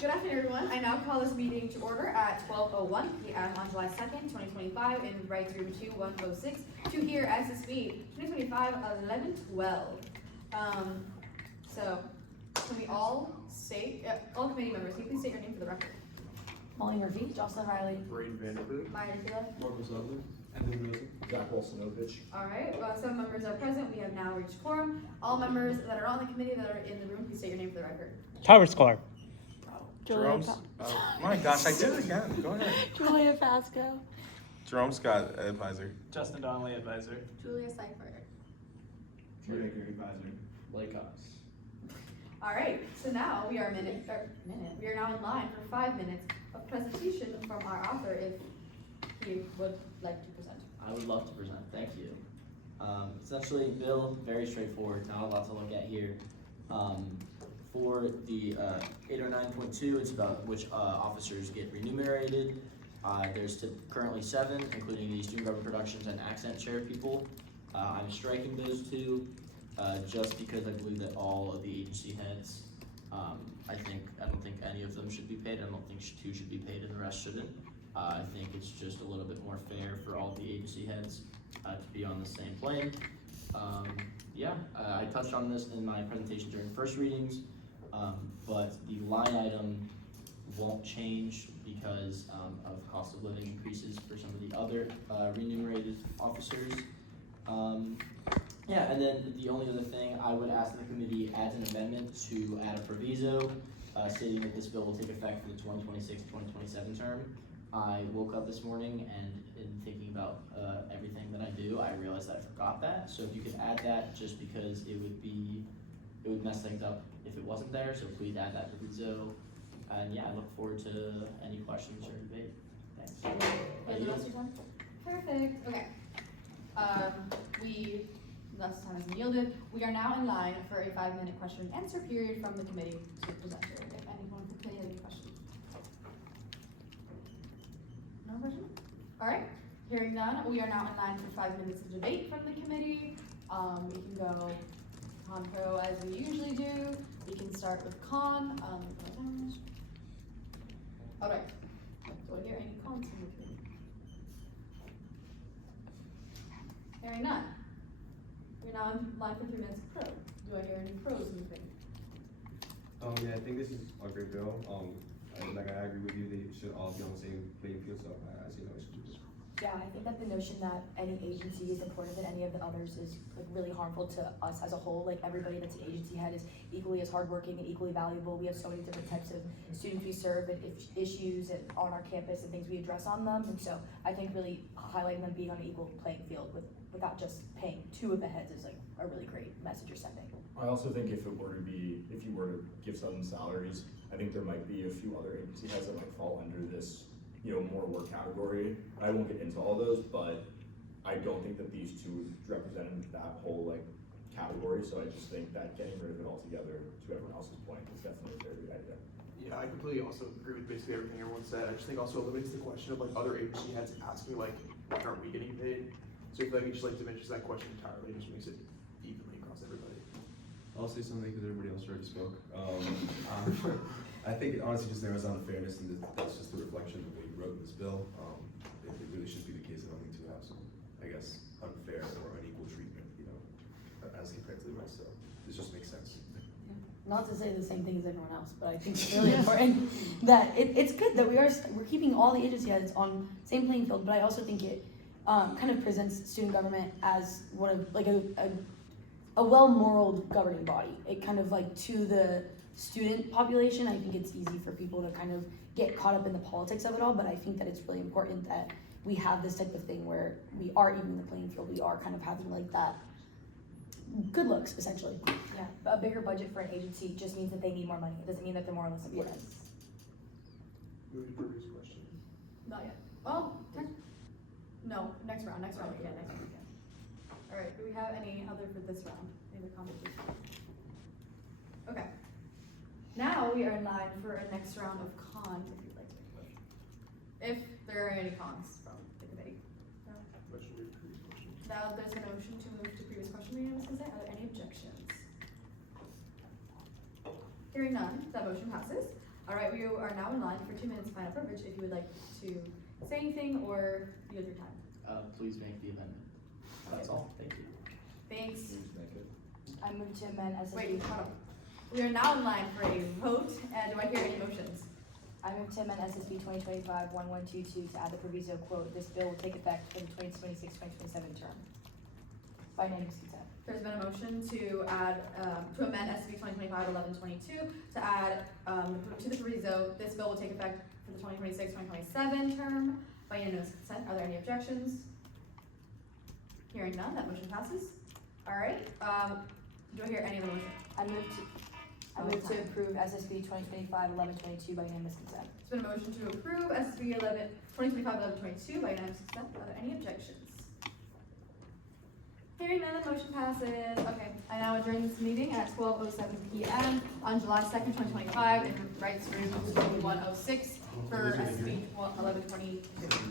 Good afternoon, everyone. I now call this meeting to order at 12:01 p.m. on July 2nd, 2025 in Rights Room 2106 to hear SSB 2025-11-12. So, can we all state, all committee members, can you please state your name for the record? Molly Murphy, Jocelyn Riley, Braden Vanderbilt, Maya Nikila. Marcos Ludley, Emily Rosen, Zach Wilsonovich. All right, well, 7 members are present. We have now reached quorum. All members that are on the committee that are in the room, please state your name for the record. Tower score. Jerome's. Oh my gosh, I did it again. Go ahead. Julia Pasco, Jerome Scott, advisor. Justin Donnelly, advisor. Julia Seifert. Troy Baker, advisor. Blake Cox. All right, so now we are we are now in line for 5 minutes of presentation from our author, if he would like to present. I would love to present, thank you. Essentially, bill, very straightforward, not a lot to look at here. For the 809.2, it's about which officers get remunerated. There's currently 7, including the student government productions and accent chair people. I'm striking those 2 just because I believe that all of the agency heads, I don't think any of them should be paid. I don't think 2 should be paid and the rest shouldn't. I think it's just a little bit more fair for all the agency heads to be on the same plane. I touched on this in my presentation during first readings, but the line item won't change because of cost of living increases for some of the other remunerated officers. And then the only other thing I would ask the committee adds an amendment to add a proviso stating that this bill will take effect for the 2026-2027 term. I woke up this morning and in thinking about everything that I do, I realized that I forgot that. So if you could add that, just because it would mess things up if it wasn't there. So please add that proviso. And yeah, I look forward to any questions or debate. Thanks. Perfect. Okay. Less time has been yielded. We are now in line for a 5-minute question and answer period from the committee to presenter. If anyone from the committee has any questions. No question? All right. Hearing none, we are now in line for 5 minutes of debate from the committee. We can go con-pro as we usually do. We can start with con. All right. Do I hear any cons from the committee? Hearing none. We're now in line for 3 minutes of pro. Do I hear any pros in the committee? Yeah, I think this is a great bill. I agree with you. They should all be on the same playing field, so I see no issues. yeah, I think that the notion that any agency is important than any of the others is like really harmful to us as a whole. Like everybody that's an agency head is equally as hardworking and equally valuable. We have so many different types of students we serve and issues on our campus and things we address on them. And so I think really highlighting them being on an equal playing field without just paying 2 of the heads is like a really great message you're sending. I also think if you were to give some salaries, I think there might be a few other agency heads that might fall under this, more work category. I won't get into all those, but I don't think that these 2 represent that whole category. So I just think that getting rid of it altogether, to everyone else's point, is definitely a very good idea. Yeah, I completely also agree with basically everything everyone said. I just think also eliminates the question of other agency heads asking why aren't we getting paid? So I feel like it just diminishes that question entirely and just makes it evenly across everybody. I'll say something because everybody else already spoke. I think it honestly just narrows down the fairness, and that's just a reflection of what you wrote in this bill. It really should be the case that only 2 have some, I guess, unfair or unequal treatment, as compared to the rest. So this just makes sense. Not to say the same thing as everyone else, but I think it's really important that it's good that we're keeping all the agency heads on same playing field. But I also think it kind of presents student government as one of a well-moraled governing body. It kind of to the student population, I think it's easy for people to kind of get caught up in the politics of it all, but I think that it's really important that we have this type of thing where we are even the playing field. We are kind of having that good looks, essentially. Yeah, a bigger budget for an agency just means that they need more money. It doesn't mean that they're more or less important. Move to previous question. Not yet. Oh, no, next round. Next round we can. All right, do we have any other for this round? Any other conversation? Okay. Now we are in line for a next round of cons, if you'd like to make a motion. If there are any cons from the committee. No? Motion to previous question. Now there's a motion to move to previous question. Are there any objections? Hearing none, that motion passes. All right, we are now in line for 2 minutes of final privilege. If you would like to say anything or yield your time. Please make the amendment. That's all, thank you. Thanks. Please make it. I move to amend SSB. Wait, hold on. We are now in line for a vote, and do I hear any motions? I move to amend SSB 2025-1122 to add the proviso, quote, "This bill will take effect for the 2026-2027 term." By unanimous consent. There's been a motion to add, to amend SB 2025-1122 to add, to the proviso, this bill will take effect for the 2026-2027 term by unanimous consent. Are there any objections? Hearing none, that motion passes. All right, do I hear any other motion? I move to approve SSB 2025-1122 by unanimous consent. There's been a motion to approve SB 2025-1122 by unanimous consent. Are there any objections? Hearing none, the motion passes. Okay, I now adjourn this meeting at 12:07 p.m. on July 2nd, 2025 in Rights Room 106 for SB 1122.